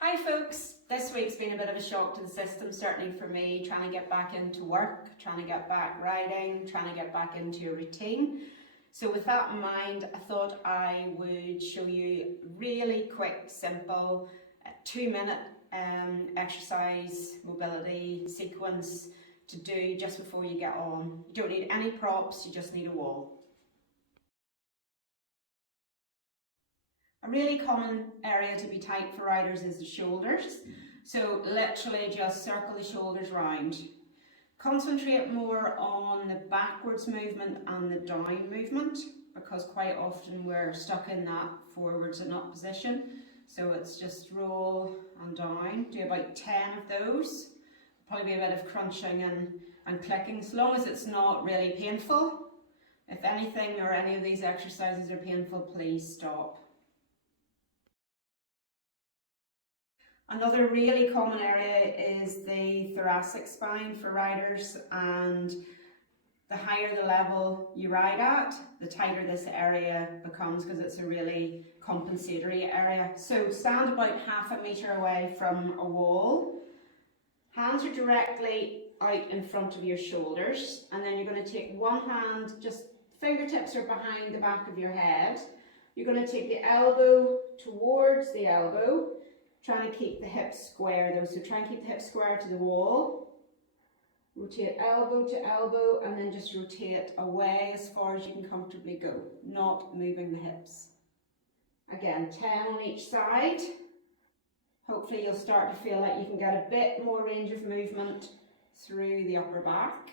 Hi folks, this week's been a bit of a shock to the system, certainly for me, trying to get back into work, trying to get back riding, trying to get back into a routine. So with that in mind, I thought I would show you a really quick, simple 2-minute exercise mobility sequence to do just before you get on. You don't need any props, you just need a wall. A really common area to be tight for riders is the shoulders. So literally just circle the shoulders round. Concentrate more on the backwards movement and the down movement, because quite often we're stuck in that forwards and up position. So it's just roll and down. Do about 10 of those. Probably be a bit of crunching and clicking, as long as it's not really painful. If anything or any of these exercises are painful, please stop. Another really common area is the thoracic spine for riders, and the higher the level you ride at, the tighter this area becomes because it's a really compensatory area. So stand about ½ metre away from a wall. Hands are directly out in front of your shoulders, and then you're going to take one hand, just fingertips are behind the back of your head. You're going to take the elbow towards the elbow, trying to keep the hips square though, so try and keep the hips square to the wall. Rotate elbow to elbow and then just rotate away as far as you can comfortably go, not moving the hips. Again, 10 on each side. Hopefully you'll start to feel like you can get a bit more range of movement through the upper back.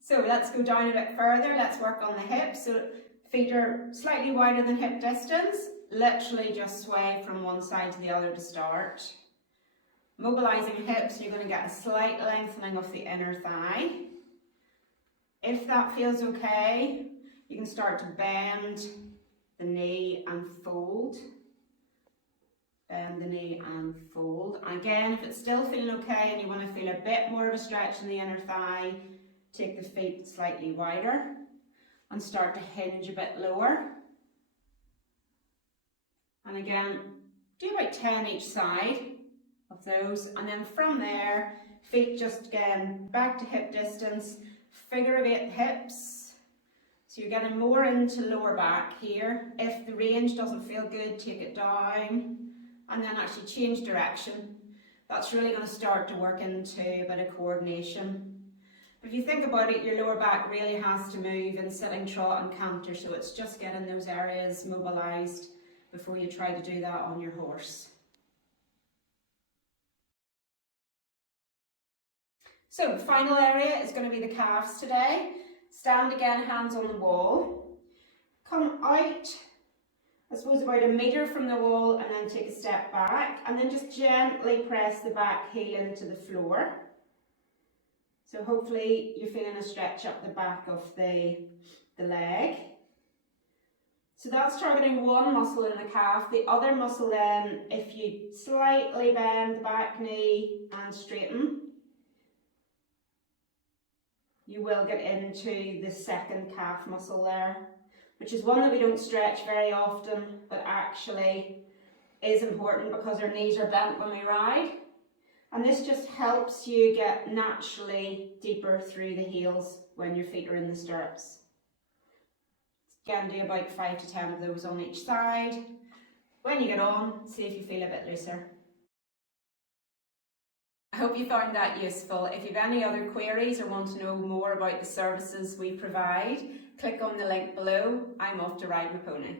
So let's go down a bit further, let's work on the hips. So feet are slightly wider than hip distance, literally just sway from one side to the other to start. Mobilising hips, you're going to get a slight lengthening of the inner thigh. If that feels okay, you can start to bend the knee and fold. Bend the knee and fold. Again, if it's still feeling okay and you want to feel a bit more of a stretch in the inner thigh, take the feet slightly wider and start to hinge a bit lower. And again, do about 10 each side of those, and then from there, feet just again back to hip distance, figure of 8 hips. So you're getting more into lower back here. If the range doesn't feel good, take it down and then actually change direction. That's really going to start to work into a bit of coordination. If you think about it, your lower back really has to move in sitting, trot and canter, so it's just getting those areas mobilised before you try to do that on your horse. So the final area is going to be the calves today. Stand again, hands on the wall. Come out, I suppose about 1 metre from the wall, and then take a step back, and then just gently press the back heel into the floor. So hopefully you're feeling a stretch up the back of the leg. So that's targeting one muscle in the calf. The other muscle then, if you slightly bend the back knee and straighten, you will get into the second calf muscle there, which is one that we don't stretch very often, but actually is important because our knees are bent when we ride. And this just helps you get naturally deeper through the heels when your feet are in the stirrups. Again, do about 5 to 10 of those on each side. When you get on, see if you feel a bit looser. I hope you found that useful. If you have any other queries or want to know more about the services we provide, click on the link below. I'm off to ride my pony.